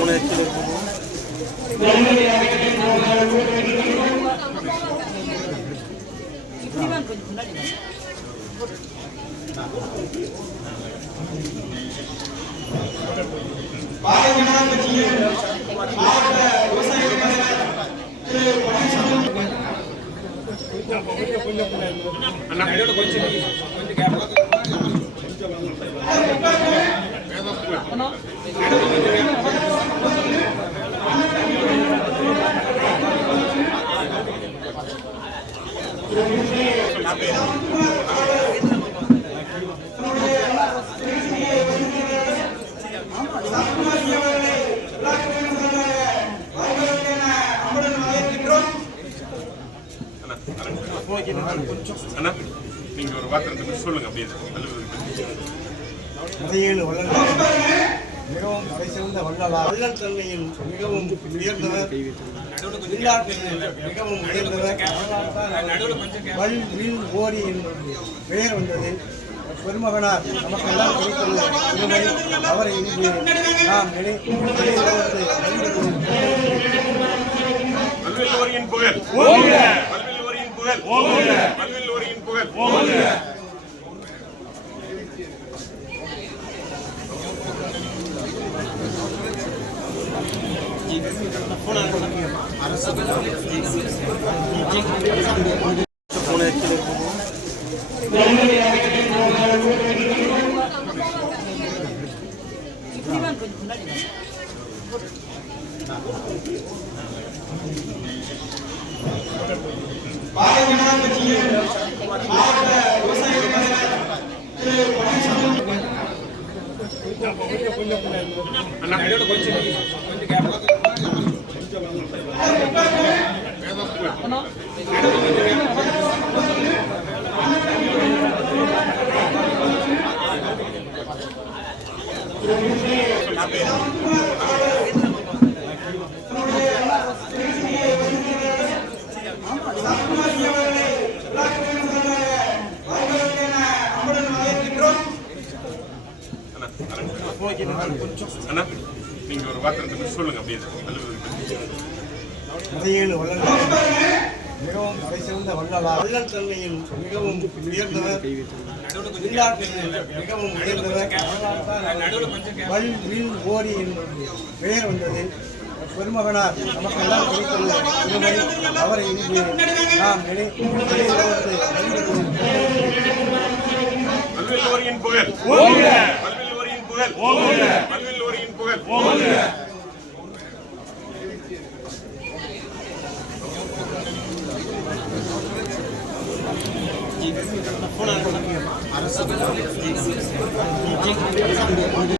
Phone ఎత్తి అన్న వీడియోలో కొంచెం కొంచెం గ్యాప్ కొంచెం அண்ணா நீங்க ஒரு வார்த்தை சொல்லுங்க அப்படியே பதினேழு மிகவும் தலை சிறந்த வள்ளலார். வள்ளல் தன்மையில் மிகவும் உயர்ந்தவர். மிகவும் உயர்ந்தவர். வல் ஓரி பெயர் வந்தது. பெருமகனார் நமக்கெல்லாம் கிடைத்துள்ள பெருமை அவரை இன்று நாம் நினை நினைவுகூர்ந்து வழிபடுவோம். பல்வேல் ஓரியின் புகழ். புகழ் ஓரியின் புகழ். கொஞ்சம் எடுத்துட்டு அண்ணா அண்ணா நீங்கள் ஒரு வார்த்தை ரெண்டு பேரும் அப்படியே நல்லது பதினேழு வள்ளல் மிகவும் தலை சிறந்த வள்ளலார். வள்ளல் தன்மையில் மிகவும் உயர்ந்தவர் மிகவும் உயர்ந்தவர் வல் வில் ஓரி பெயர் வந்தது பெருமகனார் நமக்கெல்லாம் கிடைத்துள்ள பெருமை. அவரை இன்று நாம் நினை நினைவுகூர்ந்து வழிபடுவோம். பல்வேல் ஓரியின் புகழ். பல்வேல் ஓரியின் புகழ். ফোন